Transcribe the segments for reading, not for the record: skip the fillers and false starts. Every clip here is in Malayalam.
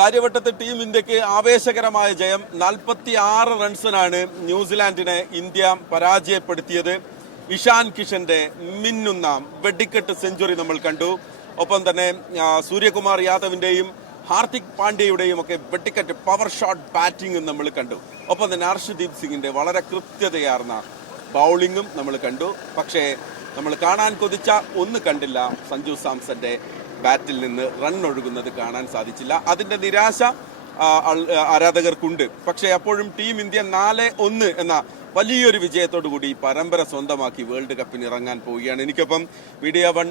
കാര്യവട്ടത്ത് ടീം ഇന്ത്യക്ക് ആവേശകരമായ ജയം. 46 റൺസിനാണ് ന്യൂസിലാൻഡിനെ ഇന്ത്യ പരാജയപ്പെടുത്തിയത്. ഇഷാൻ കിഷന്റെ മിന്നുന്ന വെടിക്കെട്ട് സെഞ്ചുറി നമ്മൾ കണ്ടു. ഒപ്പം തന്നെ സൂര്യകുമാർ യാദവിന്റെയും ഹാർദിക് പാണ്ഡ്യയുടെയും ഒക്കെ വെടിക്കെട്ട് പവർ ഷോട്ട് ബാറ്റിംഗും നമ്മൾ കണ്ടു. ഒപ്പം തന്നെ ഹർഷദീപ് സിംഗിന്റെ വളരെ കൃത്യതയാർന്ന ബൗളിങ്ങും നമ്മൾ കണ്ടു. പക്ഷേ നമ്മൾ കാണാൻ കൊതിച്ച ഒന്ന് കണ്ടില്ല. സഞ്ജു സാംസന്റെ ബാറ്റിൽ നിന്ന് റൺ ഒഴുകുന്നത് കാണാൻ സാധിച്ചില്ല. അതിന്റെ നിരാശ ആരാധകർക്കുണ്ട്. പക്ഷേ അപ്പോഴും ടീം ഇന്ത്യ 4-1 എന്ന വലിയൊരു വിജയത്തോടു കൂടി പരമ്പര സ്വന്തമാക്കി വേൾഡ് കപ്പിന് ഇറങ്ങാൻ പോവുകയാണ്. എനിക്കൊപ്പം മീഡിയ വൺ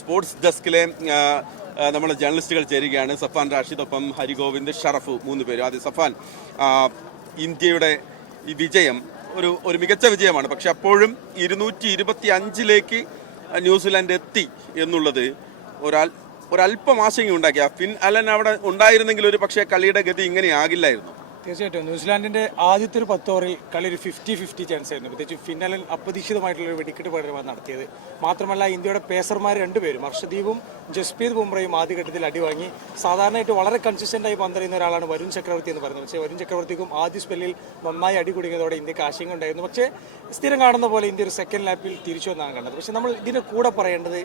സ്പോർട്സ് ഡെസ്കിലെ നമ്മളെ ജേർണലിസ്റ്റുകൾ ചേരുകയാണ്. സഫാൻ റാഷിദ്, ഒപ്പം ഹരിഗോവിന്ദ്, ഷറഫ്, 3 പേര്. ആദ്യം സഫാൻ, ഇന്ത്യയുടെ ഈ വിജയം ഒരു മികച്ച വിജയമാണ്. പക്ഷെ അപ്പോഴും 225ലേക്ക് ന്യൂസിലാൻഡ് എത്തി എന്നുള്ളത് ഒരല്പം ആശങ്കയുണ്ടാക്കിയ. ഫിൻ അലൻ അവിടെ ഉണ്ടായിരുന്നെങ്കിൽ ഒരു പക്ഷേ കളിയുടെ ഗതി ഇങ്ങനെ ആകില്ലായിരുന്നു. തീർച്ചയായിട്ടും ന്യൂസിലാൻഡിന്റെ ആദ്യത്തെ ഒരു 10 ഓവറിൽ കളി ഒരു 50-50 ചാൻസ് ആയിരുന്നു. പ്രത്യേകിച്ച് ഫിന്നലൻ അപ്രതീക്ഷിതമായിട്ടുള്ള ഒരു വെടിക്കെട്ട് പ്രകടനമാണ് നടത്തിയത്. മാത്രമല്ല ഇന്ത്യയുടെ പേസർമാർ 2 പേരും ഹർഷദീപും ജസ്പ്രീത് ബുംറയും ആദ്യഘട്ടത്തിൽ അടിവാങ്ങി. സാധാരണയായിട്ട് വളരെ കൺസിസ്റ്റന്റ് ആയി പന്തെറിയുന്ന ഒരാളാണ് വരുൺ ചക്രവർത്തി എന്ന് പറയുന്നത്. പക്ഷേ വരുൺ ചക്രവർത്തിക്കും ആദ്യ സ്പെല്ലിൽ നന്നായി അടി കുടുങ്ങിയതോടെ ഇന്ത്യക്ക് ആശങ്ക ഉണ്ടായിരുന്നു. പക്ഷേ സ്ഥിരം കാണുന്ന പോലെ ഇന്ത്യ ഒരു സെക്കൻഡ് ലാപ്പിൽ തിരിച്ചു വന്നാണ് കണ്ടത്. പക്ഷെ നമ്മൾ ഇതിന്റെ കൂടെ പറയേണ്ടത്,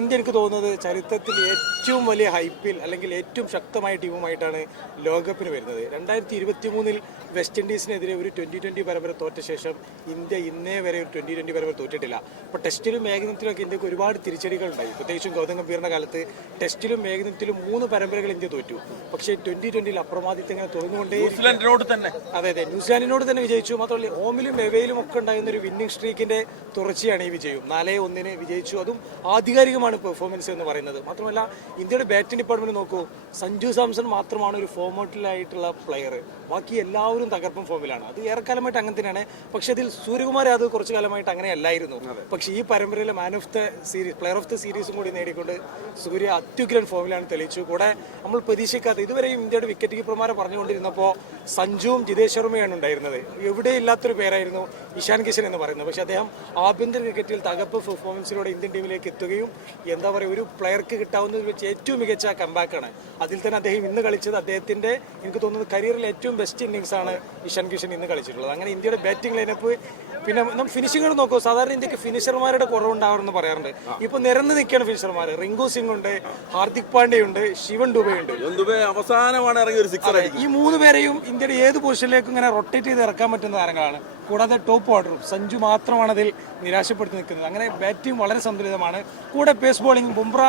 ഇന്ത്യ എനിക്ക് തോന്നുന്നത് ചരിത്രത്തിൽ ഏറ്റവും വലിയ ഹൈപ്പിൽ അല്ലെങ്കിൽ ഏറ്റവും ശക്തമായ ടീമുമായിട്ടാണ് ലോകകപ്പിന് വരുന്നത്. 2023 വെസ്റ്റ് ഇൻഡീസിനെതിരെ ഒരു 2020 പരമ്പര തോറ്റ ശേഷം ഇന്ത്യ ഇന്നേ വരെ ഒരു 2020 പരമ്പര തോറ്റിട്ടില്ല. അപ്പോൾ ടെസ്റ്റിലും ഏകദിനത്തിലൊക്കെ ഇന്ത്യക്ക് ഒരുപാട് തിരിച്ചടികൾ ഉണ്ടായി. പ്രത്യേകിച്ചും ഗൗതം ഗംഭീറിന്റെ കാലത്ത് ടെസ്റ്റിലും ഏകദിനത്തിലും 3 പരമ്പരകൾ ഇന്ത്യ തോറ്റു. പക്ഷേ 2020 അപ്രമാദിത്യം ഇങ്ങനെ തുറന്നുകൊണ്ടേ അതെ ന്യൂസിലാൻഡിനോട് തന്നെ വിജയിച്ചു. മാത്രമല്ല ഹോമിലും എവയിലും ഒക്കെ ഉണ്ടായിരുന്ന ഒരു വിന്നിംഗ് സ്ട്രീക്കിന്റെ തുടർച്ചയാണ് ഈ വിജയം. 4-1 വിജയിച്ചു. അതും ആധികാരികമാണ് പെർഫോമൻസ് എന്ന് പറയുന്നത്. മാത്രമല്ല ഇന്ത്യയുടെ ബാറ്റിംഗ് ഡിപ്പാർട്ട്മെന്റ് നോക്കൂ, സഞ്ജു സാംസൺ മാത്രമാണ് ഒരു ഫോമൗട്ടിലായിട്ടുള്ള പ്ലെയർ. ബാക്കി എല്ലാവരും തകർപ്പൻ ഫോമിലാണ്. അത് ഏറെക്കാലമായിട്ട് അങ്ങനെ തന്നെയാണ്. പക്ഷെ അതിൽ സൂര്യകുമാർ യാദവ് കുറച്ചു കാലമായിട്ട് അങ്ങനെ അല്ലായിരുന്നു. പക്ഷെ ഈ പരമ്പരയിലെ man of the series, player of the സീരീസും കൂടി നേടിക്കൊണ്ട് സൂര്യ അത്യുഗ്രൻ ഫോമിലാണ് തെളിയിച്ചു. കൂടെ നമ്മൾ പ്രതീക്ഷിക്കാത്ത, ഇതുവരെയും ഇന്ത്യയുടെ വിക്കറ്റ് കീപ്പർമാരെ പറഞ്ഞുകൊണ്ടിരുന്നപ്പോൾ സഞ്ജുവും ജിതേഷ് ശർമ്മയാണ് ഉണ്ടായിരുന്നത്. എവിടെയില്ലാത്തൊരു പേരായിരുന്നു ഇഷാൻ കിഷൻ എന്ന് പറയുന്നത്. പക്ഷെ അദ്ദേഹം ആഭ്യന്തര ക്രിക്കറ്റിൽ തകർപ്പ് പെർഫോമൻസിലൂടെ ഇന്ത്യൻ ടീമിലേക്ക് എത്തുകയും എന്താ പറയുക, ഒരു പ്ലെയർക്ക് കിട്ടാവുന്നതിൽ വെച്ച് ഏറ്റവും മികച്ച കംബാക്കാണ്. അതിൽ തന്നെ അദ്ദേഹം ഇന്ന് കളിച്ചത് അദ്ദേഹത്തിന്റെ എനിക്ക് തോന്നുന്നത് കരിയറിൽ ഏറ്റവും ബെസ്റ്റ് ഇന്നിംഗ്സ് ആണ് ഇഷാൻ കിഷൻ ഇന്ന് കളിച്ചിട്ടുള്ളത്. അങ്ങനെ ഇന്ത്യയുടെ ബാറ്റിംഗ് ലൈനപ്പ്, പിന്നെ നമ്മൾ ഫിനിഷിംഗ് നോക്കൂ. സാധാരണ ഇന്ത്യക്ക് ഫിനിഷർമാരുടെ കുറവുണ്ടാവുമെന്ന് പറയാറുണ്ട്. ഇപ്പൊ നിരന്ന് നിൽക്കുകയാണ് ഫിനിഷർമാർ. റിങ്കു സിംഗ് ഉണ്ട്, ഹാർദിക് പാണ്ഡ്യയുണ്ട്, ശിവൻ ദുബെ ഉണ്ട്. അവസാനമാണ് ഇറങ്ങിയ ഒരു സിക്സർ. ഈ 3 പേരെയും ഇന്ത്യയുടെ ഏത് പൊസിഷനിലേക്കും ഇങ്ങനെ റൊട്ടേറ്റ് ചെയ്ത് ഇറക്കാൻ പറ്റുന്ന താരങ്ങളാണ്. കൂടാതെ ടോപ്പ് ഓർഡറും സഞ്ജു മാത്രമാണ് അതിൽ നിരാശപ്പെടുത്തി നിൽക്കുന്നത്. അങ്ങനെ ബാറ്റിംഗ് വളരെ സന്തുലിതമാണ്. കൂടെ പേസ് ബോളിംഗ്, ബുംറ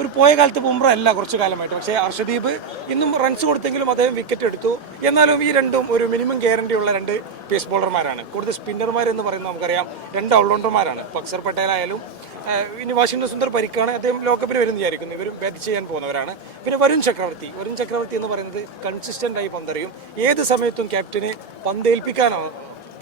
ഒരു പോയ കാലത്ത് ബുംറ അല്ല കുറച്ചു കാലമായിട്ട്. പക്ഷേ ഹർഷദീപ് ഇന്നും റൺസ് കൊടുത്തെങ്കിലും അദ്ദേഹം വിക്കറ്റ് എടുത്തു. എന്നാലും ഈ രണ്ടും ഒരു മിനിമം ഗ്യാരണ്ടി ഉള്ള 2 പേസ് ബോളർമാരാണ്. കൂടുതൽ സ്പിന്നർമാർ എന്ന് പറയുന്നത് നമുക്കറിയാം 2 ഓൾറൗണ്ടർമാരാണ്. അക്ഷർ പട്ടേൽ ആയാലും ഇനി വാഷിംഗ്ടൺ സുന്ദർ പരിക്കാണ്, അദ്ദേഹം ലോകകപ്പിന് വരും വിചാരിക്കുന്നു. ഇവരും ബാറ്റ് ചെയ്യാൻ പോകുന്നവരാണ്. പിന്നെ വരുൺ ചക്രവർത്തി എന്ന് പറയുന്നത് കൺസിസ്റ്റന്റ് ആയി പന്തെറിയും. ഏത് സമയത്തും ക്യാപ്റ്റന് പന്തേൽപ്പിക്കാനാണ്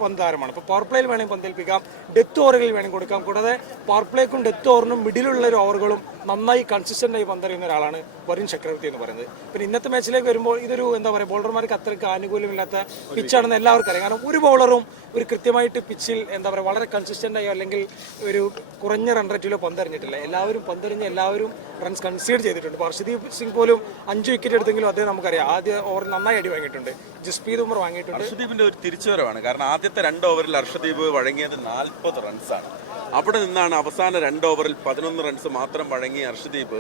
പന്താരമാണ്. ഇപ്പോൾ പവർ പ്ലേയിൽ വേണമെങ്കിൽ പന്തേൽപ്പിക്കാം, ഡെത്ത് ഓവറുകളിൽ വേണമെങ്കിൽ കൊടുക്കാം. കൂടാതെ പവർ പ്ലേക്കും ഡെത്ത് ഓവറിനും മിഡിലുള്ള ഒരു ഓവറുകളും നന്നായി കൺസിസ്റ്റന്റ് ആയി പന്തെറിയുന്ന ഒരാളാണ് വരുൺ ചക്രവർത്തി എന്ന് പറയുന്നത്. പിന്നെ ഇന്നത്തെ മാച്ചിലേക്ക് വരുമ്പോൾ ഇതൊരു എന്താ പറയുക, ബോളർമാർക്ക് അത്രയ്ക്ക് ആനുകൂല്യമില്ലാത്ത പിച്ചാണെന്ന് എല്ലാവർക്കും അറിയാം. കാരണം ഒരു ബൗളറും ഒരു കൃത്യമായിട്ട് പിച്ചിൽ എന്താ പറയുക വളരെ കൺസിസ്റ്റന്റ് ആയോ അല്ലെങ്കിൽ ഒരു കുറഞ്ഞ റൺ റേറ്റിലോ പന്തെറിഞ്ഞിട്ടില്ല. എല്ലാവരും പന്തെറിഞ്ഞ് എല്ലാവരും റൺസ് കൺസീഡ് ചെയ്തിട്ടുണ്ട്. ഇപ്പോൾ ഹർഷദീപ് സിംഗ് പോലും 5 വിക്കറ്റ് എടുത്തെങ്കിലും അദ്ദേഹം നമുക്കറിയാം ആദ്യ ഓവറിൽ നന്നായി അടി വാങ്ങിയിട്ടുണ്ട്. ജസ്പ്രീത് ബുംറ വാങ്ങിയിട്ടുണ്ട്. ഹർഷദീപിന്റെ ഒരു തിരിച്ചുവരവാണ്. കാരണം ആദ്യത്തെ 2 ഓവറിൽ ഹർഷദീപ് വഴങ്ങിയത് 40 റൺസാണ്. അവിടെ നിന്നാണ് അവസാന 2 ഓവറിൽ 11 റൺസ് മാത്രം വഴങ്ങി ഹർഷദീപ്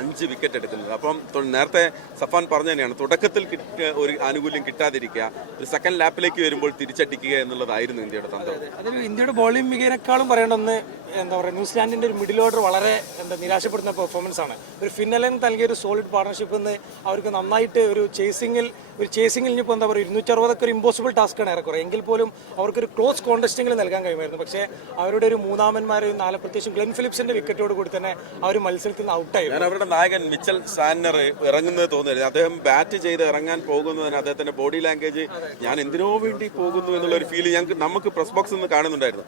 5 വിക്കറ്റ് എടുക്കുന്നത്. അപ്പം നേരത്തെ സഫാൻ പറഞ്ഞു തന്നെയാണ്, തുടക്കത്തിൽ ഒരു ആനുകൂല്യം കിട്ടാതിരിക്കുക, ഒരു സെക്കൻഡ് ലാപ്പിലേക്ക് വരുമ്പോൾ തിരിച്ചടിക്കുക എന്നുള്ളതായിരുന്നു ഇന്ത്യയുടെ തന്ത്രം. അതിൽ ഇന്ത്യയുടെ ബോളിംഗ് മികവിനേക്കാളും പറയേണ്ടതെന്ന് എന്താ പറയുക, ന്യൂസിലാൻഡിന്റെ ഒരു മിഡിൽ ഓർഡർ വളരെ നിരാശപ്പെടുന്ന പെർഫോമൻസ് ആണ്. ഒരു ഫിന്നലൻ നൽകിയ ഒരു സോളിഡ് പാർട്ണർഷിപ്പ് എന്ന് അവർക്ക് നന്നായിട്ട് ഒരു ചേസിങ്ങിൽ ഇനിയിപ്പോൾ എന്താ പറയുക 260 ഒരു ഇമ്പോസിബിൾ ടാസ്ക്കാണ് ഏറെക്കുറെ. എങ്കിൽ പോലും അവർക്കൊരു ക്ലോസ് കോണ്ടസ്റ്റിംഗിൽ നൽകാൻ കഴിയുമായിരുന്നു. പക്ഷേ അവരുടെ ഒരു മൂന്നാമന്മാരെയും പ്രത്യേകിച്ചും ഗ്ലെൻ ഫിലിപ്സിന്റെ വിക്കറ്റോട് കൂടി തന്നെ അവർ മത്സരത്തിൽ നിന്ന് ഔട്ടായിരുന്നു. ഞാൻ അവരുടെ നായകൻ മിച്ചൽ സാന്നർ ഇറങ്ങുന്നത് തോന്നുന്നു. അദ്ദേഹം ബാറ്റ് ചെയ്ത് ഇറങ്ങാൻ പോകുന്നതിന് അദ്ദേഹത്തിന്റെ ബോഡി ലാംഗ്വേജ് ഞാൻ എന്തിനോ വേണ്ടി പോകുന്നു എന്നുള്ള ഒരു ഫീൽ നമുക്ക് പ്രസ് ബോക്സിൽ നിന്ന് കാണുന്നുണ്ടായിരുന്നു.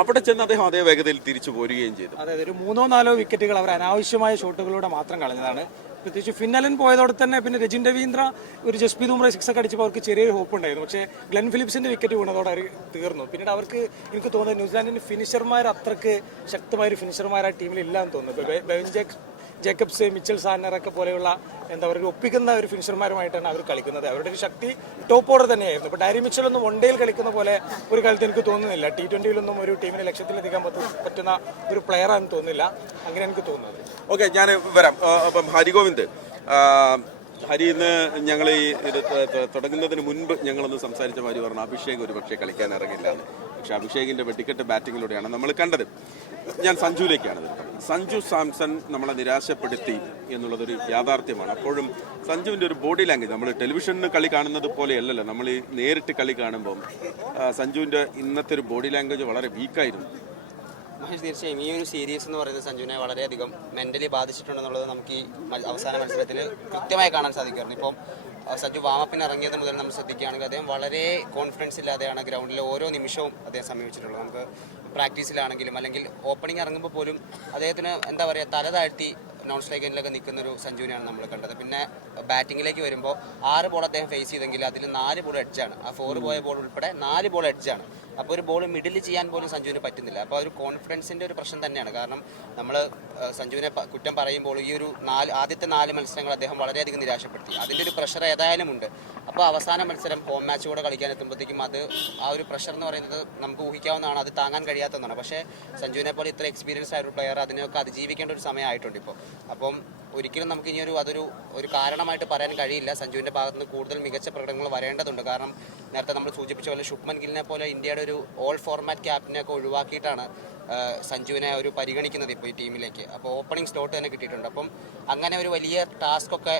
അവിടെ ചെന്ന് അദ്ദേഹം അതേ വേഗതയിൽ തിരിച്ചു പോരുകയും ചെയ്തു. അതായത് ഒരു 3-4 വിക്കറ്റുകൾ അവർ അനാവശ്യമായ ഷോട്ടുകളിലൂടെ മാത്രം കളഞ്ഞതാണ്. പ്രത്യേകിച്ച് ഫിന്നലൻ പോയതോടെ തന്നെ പിന്നെ രജിൻ രവീന്ദ്ര ഒരു ജസ്പ്രീത് ബുംറ 6 ഒക്കെ അടിച്ചപ്പോൾ അവർക്ക് ചെറിയൊരു ഹോപ്പ് ഉണ്ടായിരുന്നു. പക്ഷേ ഗ്ലെൻ ഫിലിപ്സിന്റെ വിക്കറ്റ് വീണതോടെ അവർ തീർന്നു. പിന്നീട് അവർക്ക് എനിക്ക് തോന്നുന്നത് ന്യൂസിലാൻഡിന്റെ ഫിനിഷർമാർ അത്രക്ക് ശക്തമായ ഒരു ഫിനിഷർമാർ ആ ടീമിൽ ഇല്ല എന്ന് തോന്നുന്നു. ജേക്കബ്സ്, മിച്ചൽ സാന്നറൊക്കെ പോലെയുള്ള എന്താ പറയുക ഒപ്പിക്കുന്ന ഒരു ഫിനിഷർമാരുമായിട്ടാണ് അവർ കളിക്കുന്നത്. അവരുടെ ഒരു ശക്തി ടോപ്പ് ഓർഡർ തന്നെയായിരുന്നു. ഇപ്പോൾ ഡയറി മിച്ചലൊന്നും വൺ ഡേയിൽ കളിക്കുന്ന പോലെ ഒരു കളിത്ത് എനിക്ക് തോന്നുന്നില്ല. T20 ഒരു ടീമിനെ ലക്ഷ്യത്തിലെത്തിക്കാൻ പറ്റുന്ന ഒരു പ്ലെയറാണെന്ന് തോന്നുന്നില്ല. അങ്ങനെ എനിക്ക് തോന്നുന്നത്. ഓക്കെ, ഞാൻ വരാം. അപ്പം ഹരിഗോവിന്ദ്, ഹരി ഇന്ന് ഞങ്ങൾ ഈ ഇത് തുടങ്ങുന്നതിന് മുൻപ് ഞങ്ങളൊന്ന് സംസാരിച്ച മാതിരി പറഞ്ഞു അഭിഷേക് ഒരു പക്ഷേ കളിക്കാൻ ഇറങ്ങില്ല എന്ന്. പക്ഷെ അഭിഷേകിന്റെ വെടിക്കെട്ട് ബാറ്റിങ്ങിലൂടെയാണ് നമ്മൾ കണ്ടത്. ഞാൻ സഞ്ജുവിലേക്കാണ് വരുന്നത്. സഞ്ജു സാംസൺ നമ്മളെ നിരാശപ്പെടുത്തി എന്നുള്ളതൊരു യാഥാർത്ഥ്യമാണ്. അപ്പോഴും സഞ്ജുവിൻ്റെ ഒരു ബോഡി ലാംഗ്വേജ് നമ്മൾ ടെലിവിഷനിൽ കളി കാണുന്നത് പോലെയല്ലല്ലോ. നമ്മൾ ഈ നേരിട്ട് കളി കാണുമ്പം സഞ്ജുവിൻ്റെ ഇന്നത്തെ ഒരു ബോഡി ലാംഗ്വേജ് വളരെ വീക്കായിരുന്നു. മഹേഷ്, തീർച്ചയായും ഈ ഒരു സീരീസ് എന്ന് പറയുന്നത് സഞ്ജുവിനെ വളരെയധികം മെന്റലി ബാധിച്ചിട്ടുണ്ടെന്നുള്ളത് നമുക്ക് ഈ അവസാന മത്സരത്തിൽ കൃത്യമായി കാണാൻ സാധിക്കുമായിരുന്നു. ഇപ്പം സഞ്ജു വാമപ്പിന് ഇറങ്ങിയത് മുതൽ നമ്മൾ ശ്രദ്ധിക്കുകയാണെങ്കിൽ അദ്ദേഹം വളരെ കോൺഫിഡൻസ് ഇല്ലാതെയാണ് ഗ്രൗണ്ടിലെ ഓരോ നിമിഷവും അദ്ദേഹം സമീപിച്ചിട്ടുള്ളത്. നമുക്ക് പ്രാക്ടീസിലാണെങ്കിലും അല്ലെങ്കിൽ ഓപ്പണിംഗ് ഇറങ്ങുമ്പോൾ പോലും അദ്ദേഹത്തിന് എന്താ പറയുക തല താഴ്ത്തി നോൺ സ്ട്രൈക്ക് എൻഡിലൊക്കെ നിൽക്കുന്ന ഒരു സഞ്ജുവിനെയാണ് നമ്മൾ കണ്ടത്. പിന്നെ ബാറ്റിങ്ങിലേക്ക് വരുമ്പോൾ 6 ബോൾ അദ്ദേഹം ഫേസ് ചെയ്തെങ്കിൽ അതിൽ 4 ബോൾ എഡ്ജാണ്. ആ 4 പോയ ബോൾ ഉൾപ്പെടെ 4 ബോൾ എഡ്ജാണ്. അപ്പോൾ ഒരു ബോൾ മിഡിൽ ചെയ്യാൻ പോലും സഞ്ജുവിന് പറ്റുന്നില്ല. അപ്പോൾ ഒരു കോൺഫിഡൻസിൻ്റെ ഒരു പ്രശ്നം തന്നെയാണ്. കാരണം നമ്മൾ സഞ്ജുവിനെ കുറ്റം പറയുമ്പോൾ ഈ ഒരു ആദ്യത്തെ 4 മത്സരങ്ങൾ അദ്ദേഹം വളരെയധികം നിരാശപ്പെടുത്തി. അതിൻ്റെ ഒരു പ്രഷർ ഏതായാലും ഉണ്ട്. അപ്പോൾ അവസാന മത്സരം ഹോം മാച്ച് കൂടെ കളിക്കാൻ എത്തുമ്പോഴത്തേക്കും ആ ഒരു പ്രഷർ എന്ന് പറയുന്നത് നമുക്ക് ഊഹിക്കാവുന്നതാണ്. അത് താങ്ങാൻ കഴിയാത്തതാണ്. പക്ഷേ സഞ്ജുവിനെ പോലെ ഇത്ര എക്സ്പീരിയൻസ് ആയ ഒരു പ്ലെയർ അതിനെയൊക്കെ അതിജീവിക്കേണ്ട ഒരു സമയമായിട്ടുണ്ട് ഇപ്പോൾ. അപ്പം ഒരിക്കലും നമുക്ക് ഇനി ഒരു കാരണമായിട്ട് പറയാൻ കഴിയില്ല. സഞ്ജുവിൻ്റെ ഭാഗത്ത് നിന്ന് കൂടുതൽ മികച്ച പ്രകടനങ്ങൾ വരേണ്ടതുണ്ട്. കാരണം നേരത്തെ നമ്മൾ സൂചിപ്പിച്ച പോലെ ശുഭ്മൻ ഗില്ലിനെ പോലെ ഇന്ത്യയുടെ ഒരു ഓൾ ഫോർമാറ്റ് ക്യാപ്റ്റനെയൊക്കെ ഒഴിവാക്കിയിട്ടാണ് സഞ്ജുവിനെ ഒരു പരിഗണിക്കുന്നത് ഇപ്പോൾ ഈ ടീമിലേക്ക്. അപ്പോൾ ഓപ്പണിംഗ് സ്ലോട്ട് തന്നെ കിട്ടിയിട്ടുണ്ട്. അപ്പം അങ്ങനെ ഒരു വലിയ ടാസ്കൊക്കെ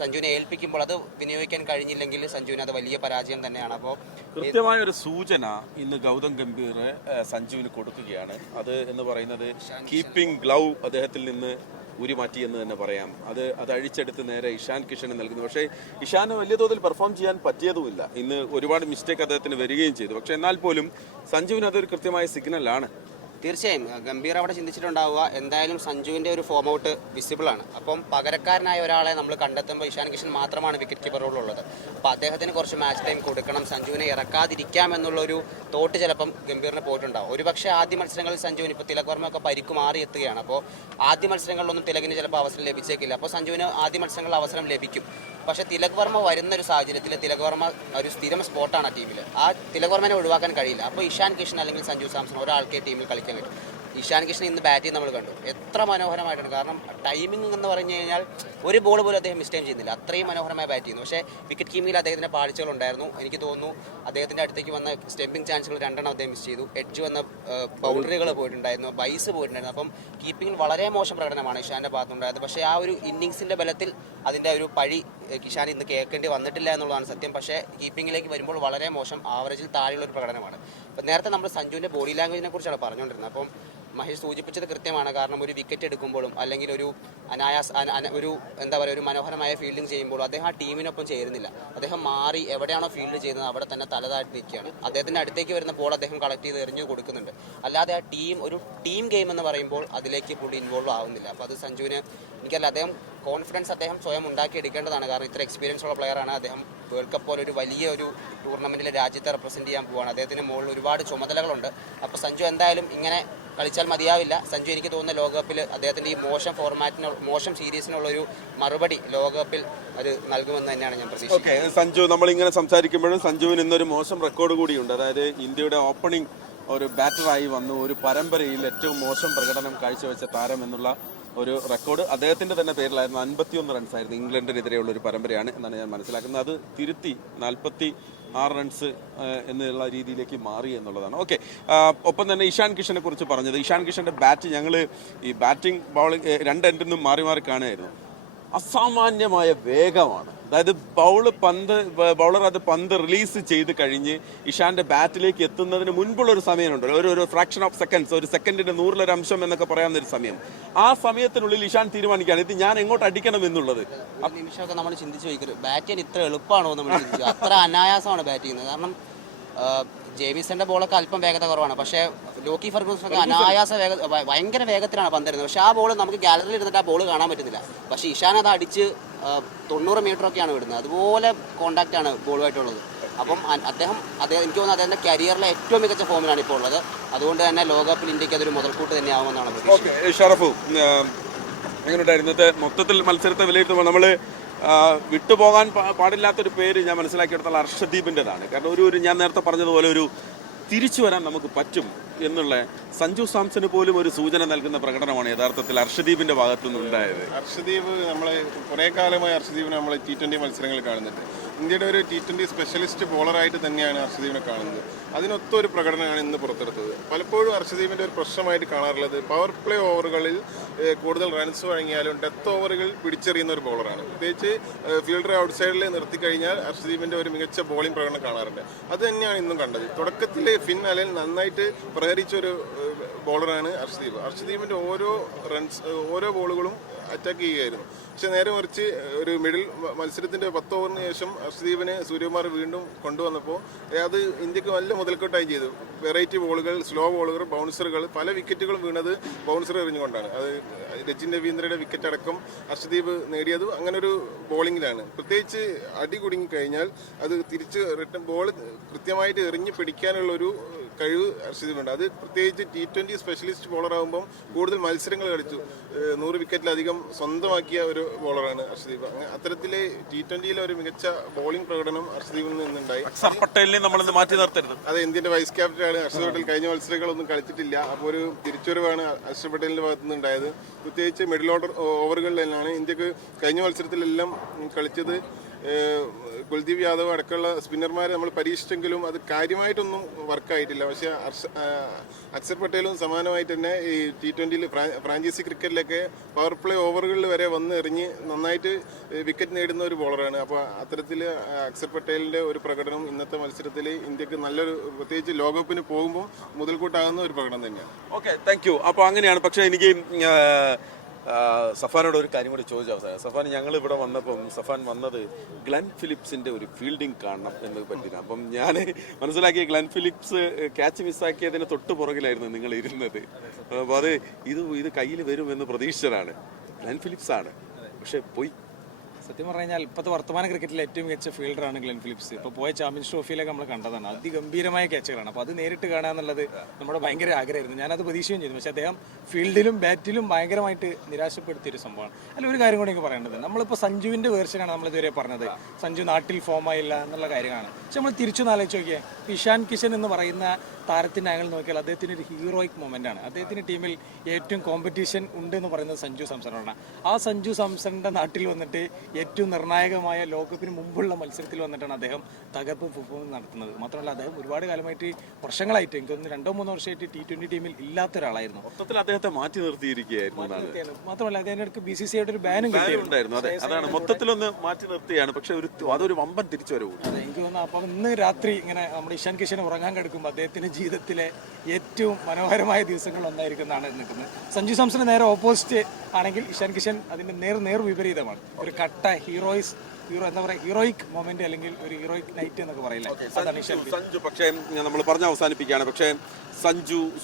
സഞ്ജുവിനെ ഏൽപ്പിക്കുമ്പോൾ അത് വിനിയോഗിക്കാൻ കഴിഞ്ഞില്ലെങ്കിൽ സഞ്ജുവിന് അത് വലിയ പരാജയം തന്നെയാണ്. അപ്പോൾ കൃത്യമായ ഒരു സൂചന ഇന്ന് ഗൗതം ഗംഭീർ സഞ്ജുവിന് കൊടുക്കുകയാണ്. അത് എന്ന് പറയുന്നത് കീപ്പിംഗ് ഗ്ലൗ അദ്ദേഹത്തിൽ നിന്ന് ഊരിമാറ്റി എന്ന് തന്നെ പറയാം. അത് അഴിച്ചെടുത്ത് നേരെ ഇഷാൻ കിഷന് നൽകുന്നു. പക്ഷേ ഇഷാന് വലിയ തോതിൽ പെർഫോം ചെയ്യാൻ പറ്റിയതുമില്ല. ഇന്ന് ഒരുപാട് മിസ്റ്റേക്ക് അദ്ദേഹത്തിന് വരികയും ചെയ്തു. പക്ഷെ എന്നാൽ പോലും സഞ്ജുവിന് അതൊരു കൃത്യമായ സിഗ്നലാണ്. തീർച്ചയായും ഗംഭീർ അവിടെ ചിന്തിച്ചിട്ടുണ്ടാവുക എന്തായാലും സഞ്ജുവിൻ്റെ ഒരു ഫോം ഔട്ട് വിസിബിൾ ആണ്. അപ്പം പകരക്കാരനായ ഒരാളെ നമ്മൾ കണ്ടെത്തുമ്പോൾ ഇഷാൻ കിഷൻ മാത്രമാണ് വിക്കറ്റ് കീപ്പർ റോളുള്ളത്. അപ്പോൾ അദ്ദേഹത്തിന് കുറച്ച് മാച്ച് ടൈം കൊടുക്കണം, സഞ്ജുവിനെ ഇറക്കാതിരിക്കാം എന്നുള്ളൊരു തോട്ട് ചിലപ്പം ഗംഭീറിന് പോയിട്ടുണ്ടാവും. ഒരുപക്ഷെ ആദ്യ മത്സരങ്ങളിൽ സഞ്ജുവിന് ഇപ്പോൾ തിലക് വർമ്മയൊക്കെ പരിക്ക് മാറി എത്തുകയാണ്. അപ്പോൾ ആദ്യ മത്സരങ്ങളിലൊന്നും തിലകിന് ചിലപ്പോൾ അവസരം ലഭിച്ചേക്കില്ല. അപ്പോൾ സഞ്ജുവിന് ആദ്യ മത്സരങ്ങളിൽ അവസരം ലഭിക്കും. പക്ഷേ തിലക് വർമ്മ വരുന്ന ഒരു സാഹചര്യത്തിൽ തിലക് വർമ്മ ഒരു സ്ഥിരം സ്പോട്ടാണ് ആ ടീമിൽ. ആ തിലക് വർമ്മനെ ഒഴിവാക്കാൻ കഴിയില്ല. അപ്പോൾ ഇഷാൻ കിഷൻ അല്ലെങ്കിൽ സഞ്ജു സാംസൺ ഒരാൾക്കേ ടീമിൽ കളിക്കാൻ പറ്റും. ഇഷാൻ കിഷൻ ഇന്ന് ബാറ്റ് ചെയ്ത് നമ്മൾ കണ്ടു, എത്ര മനോഹരമായിട്ടാണ്. കാരണം ടൈമിംഗ് എന്ന് പറഞ്ഞു കഴിഞ്ഞാൽ ഒരു ബോൾ പോലും അദ്ദേഹം മിസ് ടൈം ചെയ്യുന്നില്ല, അത്രയും മനോഹരമായി ബാറ്റ് ചെയ്യുന്നു. പക്ഷേ വിക്കറ്റ് കീമിങ്ങിൽ അദ്ദേഹത്തിൻ്റെ പാളിച്ചകളുണ്ടായിരുന്നു. എനിക്ക് തോന്നുന്നു അദ്ദേഹത്തിൻ്റെ അടുത്തേക്ക് വന്ന സ്റ്റെമ്പിംഗ് ചാൻസുകൾ 2 അദ്ദേഹം മിസ് ചെയ്തു. എഡ്ജ് വന്ന ബൗണ്ടറികൾ പോയിട്ടുണ്ടായിരുന്നു, ബൈസ് പോയിട്ടുണ്ടായിരുന്നു. അപ്പം കീപ്പിങ്ങിൽ വളരെ മോശം പ്രകടനമാണ് ഇഷാൻ്റെ ഭാഗത്തുണ്ടായത്. പക്ഷേ ആ ഒരു ഇന്നിങ്സിൻ്റെ ബലത്തിൽ അതിൻ്റെ ഒരു പഴി കിഷാൻ ഇന്ന് കേൾക്കേണ്ടി വന്നിട്ടില്ല എന്നുള്ളതാണ് സത്യം. പക്ഷേ കീപ്പിങ്ങിലേക്ക് വരുമ്പോൾ വളരെ മോശം ആവറേജിൽ താഴെയുള്ള ഒരു പ്രകടനമാണ്. അപ്പം നേരത്തെ നമ്മൾ സഞ്ജുവിൻ്റെ ബോഡി ലാംഗ്വേജിനെ കുറിച്ചാണ് പറഞ്ഞുകൊണ്ടിരുന്നത്. അപ്പം മഹേഷ് സൂചിപ്പിച്ചത് കൃത്യമാണ്. കാരണം ഒരു വിക്കറ്റ് എടുക്കുമ്പോഴും അല്ലെങ്കിൽ ഒരു ഒരു എന്താ പറയുക ഒരു മനോഹരമായ ഫീൽഡിംഗ് ചെയ്യുമ്പോഴും അദ്ദേഹം ആ ടീമിനൊപ്പം ചേരുന്നില്ല. അദ്ദേഹം മാറി എവിടെയാണോ ഫീൽഡ് ചെയ്യുന്നത് അവിടെ തന്നെ തലതായിട്ട് നിൽക്കുകയാണ്. അദ്ദേഹത്തിൻ്റെ അടുത്തേക്ക് വരുന്ന ബോൾ അദ്ദേഹം കളക്ട് ചെയ്ത് എറിഞ്ഞു കൊടുക്കുന്നുണ്ട്. അല്ലാതെ ആ ഒരു ടീം ഗെയിം എന്ന് പറയുമ്പോൾ അതിലേക്ക് പുള്ളി ഇൻവോൾവ് ആവുന്നില്ല. അപ്പോൾ അത് സഞ്ജുവിന് എനിക്കല്ല, അദ്ദേഹം കോൺഫിഡൻസ് അദ്ദേഹം സ്വയം ഉണ്ടാക്കിയെടുക്കേണ്ടതാണ്. കാരണം ഇത്ര എക്സ്പീരിയൻസ് ഉള്ള പ്ലെയറാണ് അദ്ദേഹം. വേൾഡ് കപ്പ് പോലെ ഒരു വലിയ ഒരു ടൂർണമെൻറ്റിൽ രാജ്യത്തെ റെപ്രസെൻറ്റ് ചെയ്യാൻ പോവുകയാണ്. അദ്ദേഹത്തിന് മുകളിൽ ഒരുപാട് ചുമതലകളുണ്ട്. അപ്പോൾ സഞ്ജു എന്തായാലും ഇങ്ങനെ കളിച്ചാൽ മതിയാവില്ല. സഞ്ജു എനിക്ക് തോന്നുന്ന ലോകകപ്പിൽ അദ്ദേഹത്തിൻ്റെ ഈ മോശം സീരീസിനുള്ള ഒരു മറുപടി ലോകകപ്പിൽ അത് നൽകുമെന്ന് തന്നെയാണ് ഞാൻ പ്രതീക്ഷിക്കുന്നത്. ഓക്കെ, സഞ്ജു നമ്മളിങ്ങനെ സംസാരിക്കുമ്പോഴും സഞ്ജുവിന് ഇന്നൊരു മോശം റെക്കോർഡ് കൂടിയുണ്ട്. അതായത് ഇന്ത്യയുടെ ഓപ്പണിംഗ് ഒരു ബാറ്ററായി വന്നു ഒരു പരമ്പരയിൽ ഏറ്റവും മോശം പ്രകടനം കാഴ്ചവെച്ച താരം എന്നുള്ള ഒരു റെക്കോർഡ് അദ്ദേഹത്തിന്റെ തന്നെ പേരിലായിരുന്നു. 51 റൺസായിരുന്നു ഇംഗ്ലണ്ടിനെതിരെയുള്ള ഒരു പരമ്പരയാണ് എന്നാണ് ഞാൻ മനസ്സിലാക്കുന്നത്. അത് തിരുത്തി 46 റൺസ് എന്നുള്ള രീതിയിലേക്ക് മാറി എന്നുള്ളതാണ്. ഓക്കെ, ഒപ്പം തന്നെ ഇഷാൻ കിഷനെ കുറിച്ച് പറഞ്ഞത്, ഇഷാൻ കിഷന്റെ ബാറ്റ് ഞങ്ങൾ ഈ ബാറ്റിംഗ് ബൗളിംഗ് 2 എൻഡിൽ നിന്നും മാറി മാറി കാണുമായിരുന്നു. അസാമാന്യമായ വേഗമാണ്. അതായത് ബൗളർ അത് പന്ത് റിലീസ് ചെയ്ത് കഴിഞ്ഞ് ഇഷാന്റെ ബാറ്റിലേക്ക് എത്തുന്നതിന് മുൻപുള്ള ഒരു സമയമുണ്ടല്ലോ, ഒരു ഫ്രാക്ഷൻ ഓഫ് സെക്കൻഡ്സ്, ഒരു സെക്കൻഡിന്റെ 100 അംശം എന്നൊക്കെ പറയാവുന്ന ഒരു സമയം. ആ സമയത്തിനുള്ളിൽ ഇഷാൻ തീരുമാനിക്കുകയാണ് ഇത് ഞാൻ എങ്ങോട്ട് അടിക്കണം എന്നുള്ളത്. നിമിഷമൊക്കെ നമ്മൾ ചിന്തിച്ചു വയ്ക്കരുത്, ബാറ്റ് ചെയ്യാൻ ഇത്ര എളുപ്പമാണോ നമ്മൾ ചിന്തിച്ചു. അത്ര അനായാസമാണ് ബാറ്റ് ചെയ്യുന്നത്. കാരണം ജേമിസന്റെ ബോളൊക്കെ അല്പം വേഗത കുറവാണ്. പക്ഷേ ലോക്കി ഫെർഗൂസനൊക്കെ അനായാസ ഭയങ്കര വേഗത്തിലാണ് പന്തിരുന്നത്. പക്ഷേ ആ ബോൾ നമുക്ക് ഗാലറിയിൽ ഇരുന്നിട്ട് ആ ബോൾ കാണാൻ പറ്റുന്നില്ല. പക്ഷേ ഇഷാൻ അത് അടിച്ച് 90 മീറ്ററൊക്കെയാണ് വിടുന്നത്. അതുപോലെ കോണ്ടാക്റ്റാണ് ബോളുമായിട്ടുള്ളത്. അപ്പം അദ്ദേഹം എനിക്ക് തോന്നുന്നത് അദ്ദേഹത്തിൻ്റെ കരിയറിലെ ഏറ്റവും മികച്ച ഫോമിലാണ് ഇപ്പോൾ ഉള്ളത്. അതുകൊണ്ട് തന്നെ ലോകകപ്പിൽ ഇന്ത്യക്ക് അതൊരു മുതൽക്കൂട്ട് തന്നെയാവുമെന്നാണ് പ്രതീക്ഷ. ഷറഫു, എങ്ങനെയുണ്ടായിരുന്നു ഇന്നത്തെ മൊത്തത്തിൽ മത്സരത്തെ വിലയിരുത്തുമ്പോൾ നമ്മൾ വിട്ടുപോകാൻ പാടില്ലാത്തൊരു പേര് ഞാൻ മനസ്സിലാക്കിയെടുത്തുള്ള അർഷദീപിൻ്റെതാണ്. കാരണം ഒരു ഞാൻ നേരത്തെ പറഞ്ഞതുപോലെ ഒരു തിരിച്ചു വരാൻ നമുക്ക് പറ്റും എന്നുള്ള സഞ്ജു സാംസന് പോലും ഒരു സൂചന നൽകുന്ന പ്രകടനമാണ് യഥാർത്ഥത്തിൽ അർഷദീപിന്റെ ഭാഗത്തു നിന്നുണ്ടായത്. അർഷദീപ് നമ്മളെ കുറേ കാലമായി അർഷദീപിനെ നമ്മൾ T20 മത്സരങ്ങൾ കാണുന്നുണ്ട്. ഇന്ത്യയുടെ ഒരു T20 സ്പെഷ്യലിസ്റ്റ് ബോളറായിട്ട് തന്നെയാണ് അർഷദീപിനെ കാണുന്നത്. അതിനൊത്തൊരു പ്രകടനമാണ് ഇന്ന് പുറത്തെടുത്തത്. പലപ്പോഴും അർഷദീപിന്റെ ഒരു പ്രശ്നമായിട്ട് കാണാറുള്ളത് പവർ പ്ലേ ഓവറുകളിൽ കൂടുതൽ റൺസ് വഴങ്ങിയാലും ഡെത്ത് ഓവറുകൾ പിടിച്ചെറിയുന്ന ഒരു ബോളറാണ്. പ്രത്യേകിച്ച് ഫീൽഡർ ഔട്ട്സൈഡിൽ നിർത്തിക്കഴിഞ്ഞാൽ അർഷദീപിന്റെ ഒരു മികച്ച ബോളിംഗ് പ്രകടനം കാണാറുണ്ട്. അത് തന്നെയാണ് ഇന്നും കണ്ടത്. തുടക്കത്തിൽ ഫിൻ അലൻ നന്നായിട്ട് പ്രഹരിച്ചൊരു ബോളറാണ് അർഷദീപ്. അർഷദീപിന്റെ ഓരോ ബോളുകളും അറ്റാക്ക് ചെയ്യുകയായിരുന്നു. പക്ഷെ നേരെ മറിച്ച് ഒരു മിഡിൽ മത്സരത്തിന്റെ 10 ഓവറിന് ശേഷം അർഷദീപിനെ സൂര്യകുമാർ വീണ്ടും കൊണ്ടുവന്നപ്പോൾ അത് ഇന്ത്യക്ക് നല്ല മുതൽക്കൂട്ടായി ചെയ്തു. വെറൈറ്റി ബോളുകൾ, സ്ലോ ബോളുകൾ, ബൗൺസറുകൾ, പല വിക്കറ്റുകളും വീണത് ബൗൺസർ എറിഞ്ഞുകൊണ്ടാണ്. അത് രച്ചിൻ രവീന്ദ്രയുടെ വിക്കറ്റ് അടക്കം അർഷദീപ് നേടിയത് അങ്ങനെ ഒരു ബോളിങ്ങിലാണ്. പ്രത്യേകിച്ച് അടി കുടുങ്ങി കഴിഞ്ഞാൽ അത് തിരിച്ച് റിട്ടേൺ ബോൾ കൃത്യമായിട്ട് എറിഞ്ഞ് പിടിക്കാനുള്ള ഒരു കഴിവ് അർഷദീപുണ്ട്. അത് പ്രത്യേകിച്ച് T20 സ്പെഷ്യലിസ്റ്റ് ബോളറാകുമ്പം കൂടുതൽ മത്സരങ്ങൾ കളിച്ചു 100 വിക്കറ്റിലധികം സ്വന്തമാക്കിയ ഒരു ബോളറാണ് അർഷദീപ്. അത്തരത്തിലെ T20 ഒരു മികച്ച ബോളിംഗ് പ്രകടനം അർഷദീപിൽ നിന്നുണ്ടായി. അക്സർ പട്ടേലിനെ നമ്മളിന്ന് മാറ്റി നിർത്തരുത്. അത് ഇന്ത്യന്റെ വൈസ് ക്യാപ്റ്റനാണ്. അർഷദ് പട്ടേൽ കഴിഞ്ഞ മത്സരങ്ങളൊന്നും കളിച്ചിട്ടില്ല. അപ്പോൾ ഒരു തിരിച്ചുവരവാണ് അർഷദ് പട്ടേലിന്റെ ഭാഗത്തു നിന്നുണ്ടായത്. പ്രത്യേകിച്ച് മിഡിൽ ഓർഡർ ഓവറുകളിലെല്ലാം ഇന്ത്യക്ക് കഴിഞ്ഞ മത്സരത്തിലെല്ലാം കളിച്ചത് കുൽദീപ് യാദവ് അടക്കമുള്ള സ്പിന്നർമാരെ നമ്മൾ പരീക്ഷിച്ചെങ്കിലും അത് കാര്യമായിട്ടൊന്നും വർക്കായിട്ടില്ല. പക്ഷേ അക്സർ പട്ടേലും സമാനമായിട്ട് തന്നെ ഈ T20 ഫ്രാഞ്ചൈസി ക്രിക്കറ്റിലൊക്കെ പവർ പ്ലേ ഓവറുകളിൽ വരെ വന്ന് എറിഞ്ഞ് നന്നായിട്ട് വിക്കറ്റ് നേടുന്ന ഒരു ബോളറാണ്. അപ്പോൾ അത്തരത്തിൽ അക്സർ പട്ടേലിൻ്റെ ഒരു പ്രകടനം ഇന്നത്തെ മത്സരത്തിൽ ഇന്ത്യക്ക് നല്ലൊരു, പ്രത്യേകിച്ച് ലോകകപ്പിന് പോകുമ്പോൾ മുതൽക്കൂട്ടാകുന്ന ഒരു പ്രകടനം തന്നെയാണ്. Okay, thank you. അപ്പോൾ അങ്ങനെയാണ്. പക്ഷേ എനിക്ക് സഫാനോട് ഒരു കാര്യം കൂടി ചോദിച്ച അവസാനം, സഫാൻ ഞങ്ങൾ ഇവിടെ വന്നപ്പം സഫാൻ വന്നത് ഗ്ലെൻ ഫിലിപ്സിന്റെ ഒരു ഫീൽഡിംഗ് കാണണം എന്ന് പറ്റില്ല. അപ്പം ഞാൻ മനസ്സിലാക്കിയ ഗ്ലെൻ ഫിലിപ്സ് ക്യാച്ച് മിസ്സാക്കിയതിന് തൊട്ട് പുറകിലായിരുന്നു നിങ്ങൾ ഇരുന്നത്. അപ്പോൾ അത് ഇത് കയ്യിൽ വരുമെന്ന് പ്രതീക്ഷിച്ചതാണ്. ഗ്ലെൻ ഫിലിപ്സ് ആണ്, പക്ഷെ പോയി. സത്യം പറഞ്ഞു കഴിഞ്ഞാൽ ഇപ്പോഴത്തെ വർത്തമാന ക്രിക്കറ്റിലെ ഏറ്റവും മികച്ച ഫീൽഡറാണ് ഗ്ലെൻ ഫിലിപ്സ്. ഇപ്പോൾ പോയ ചാമ്പ്യൻസ് ട്രോഫിയിലൊക്കെ നമ്മൾ കണ്ടതാണ്. അതിഗംഭീരമായ ക്യാച്ചുകളാണ്. അപ്പോൾ അത് നേരിട്ട് കാണുക എന്നുള്ളത് നമ്മുടെ ഭയങ്കര ആഗ്രഹമായിരുന്നു. ഞാനത് പ്രതീക്ഷിക്കുകയും ചെയ്തു. പക്ഷേ അദ്ദേഹം ഫീൽഡിലും ബാറ്റിലും ഭയങ്കരമായിട്ട് നിരാശപ്പെടുത്തിയൊരു സംഭവമാണ്. അല്ല, ഒരു കാര്യം കൂടി എനിക്ക് പറയേണ്ടത്, നമ്മളിപ്പോൾ സഞ്ജുവിൻ്റെ വേർഷനാണ് നമ്മളിതുവരെ പറഞ്ഞത്. സഞ്ജു നാട്ടിൽ ഫോമായില്ല എന്നുള്ള കാര്യമാണ്. പക്ഷെ നമ്മൾ തിരിച്ചു ആലോചിച്ച് നോക്കിയാൽ ഇഷാൻ കിഷൻ എന്ന് പറയുന്ന താരത്തിൻ്റെ ആംഗിൾ നോക്കിയാൽ അദ്ദേഹത്തിന് ഒരു ഹീറോയിക് മൊമെൻ്റ് ആണ്. അദ്ദേഹത്തിൻ്റെ ടീമിൽ ഏറ്റവും കോമ്പറ്റീഷൻ ഉണ്ട് എന്ന് പറയുന്നത് സഞ്ജു സാംസണാണ്. ആ സഞ്ജു സാംസണിൻ്റെ നാട്ടിൽ വന്നിട്ട് ഏറ്റവും നിർണായകമായ ലോകകപ്പിന് മുമ്പുള്ള മത്സരത്തിൽ വന്നിട്ടാണ് അദ്ദേഹം തകർപ്പ് പെർഫോമൻസ് നടത്തുന്നത്. മാത്രമല്ല അദ്ദേഹം ഒരുപാട് കാലമായിട്ട്, വർഷങ്ങളായിട്ട്, എനിക്കൊന്ന് 2-3 വർഷമായിട്ട് T20 ടീമിൽ ഇല്ലാത്ത ഒരാളായിരുന്നു. മൊത്തത്തിൽ അദ്ദേഹത്തെ മാറ്റി നിർത്തിയിരിക്കുകയായിരുന്നു. മാത്രമല്ല അദ്ദേഹത്തിനടുക്ക് BCCI ഒരു ബാനും കിട്ടിയിട്ടുണ്ടായിരുന്നു. അതാണ് മൊത്തത്തിലൊന്ന് മാറ്റി നിർത്തിയാണ്. പക്ഷെ അതൊരു വമ്പൻ തിരിച്ചുവരവ്. എനിക്ക് തോന്നുന്നു. അപ്പം ഇന്ന് രാത്രി ഇങ്ങനെ നമ്മുടെ ഇഷാൻ കിഷൻ ഉറങ്ങാൻ കിടക്കുമ്പോൾ അദ്ദേഹത്തിന്റെ ജീവിതത്തിലെ ഏറ്റവും മനോഹരമായ ദിവസങ്ങൾ ഒന്നായിരിക്കുന്നതാണ് നിൽക്കുന്നത്. സഞ്ജു സാംസൺ നേരെ ഓപ്പോസിറ്റ് ആണെങ്കിൽ ഇഷാൻ കിഷൻ അതിന്റെ നേർ വിപരീതമാണ്. ഒരു കട്ട ഹീറോയിക് മൊമെന്റ് അല്ലെങ്കിൽ ഒരു ഹീറോയിക് നൈറ്റ് എന്നൊക്കെ പറയില്ല. സഞ്ജു പക്ഷേ നമ്മൾ പറഞ്ഞ് അവസാനിപ്പിക്കുകയാണ്. പക്ഷേ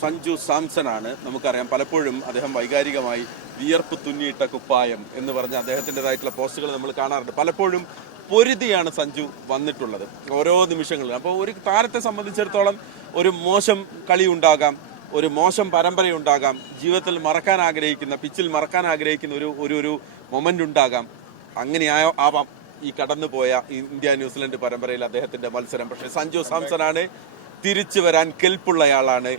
സഞ്ജു സാംസൺ ആണ്. നമുക്കറിയാം പലപ്പോഴും അദ്ദേഹം വൈകാരികമായി വിയർപ്പ് തുന്നിയിട്ട കുപ്പായം എന്ന് പറഞ്ഞ അദ്ദേഹത്തിൻ്റെതായിട്ടുള്ള പോസ്റ്റുകൾ നമ്മൾ കാണാറുണ്ട്. പലപ്പോഴും പൊരുതിയാണ് സഞ്ജു വന്നിട്ടുള്ളത് ഓരോ നിമിഷങ്ങളിലും. അപ്പോൾ ഒരു താരത്തെ സംബന്ധിച്ചിടത്തോളം ഒരു മോശം കളി ഉണ്ടാകാം, ഒരു മോശം പരമ്പരയുണ്ടാകാം, ജീവിതത്തിൽ മറക്കാൻ ആഗ്രഹിക്കുന്ന, പിച്ചിൽ മറക്കാൻ ആഗ്രഹിക്കുന്ന ഒരു മൊമെന്റ് ഉണ്ടാകാം. അങ്ങനെ ആവാം ഈ കടന്നുപോയ ഇന്ത്യ ന്യൂസിലൻഡ് പരമ്പരയിൽ അദ്ദേഹത്തിന്റെ മത്സരം. പക്ഷേ സഞ്ജു സാംസൺ ആണ്, തിരിച്ചു വരാൻ കെൽപ്പുള്ളയാളാണ്.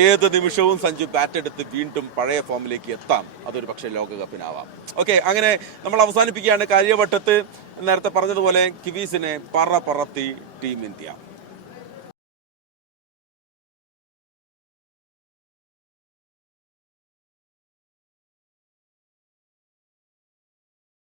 ഏത് നിമിഷവും സഞ്ജു ബാറ്റ് എടുത്ത് വീണ്ടും പഴയ ഫോമിലേക്ക് എത്താം. അതൊരു പക്ഷേ ലോകകപ്പിനാവാം. ഓക്കെ, അങ്ങനെ നമ്മൾ അവസാനിപ്പിക്കുകയാണ്. കാര്യവട്ടത്ത് നേരത്തെ പറഞ്ഞതുപോലെ കിവീസിനെ പറത്തി ടീം ഇന്ത്യ.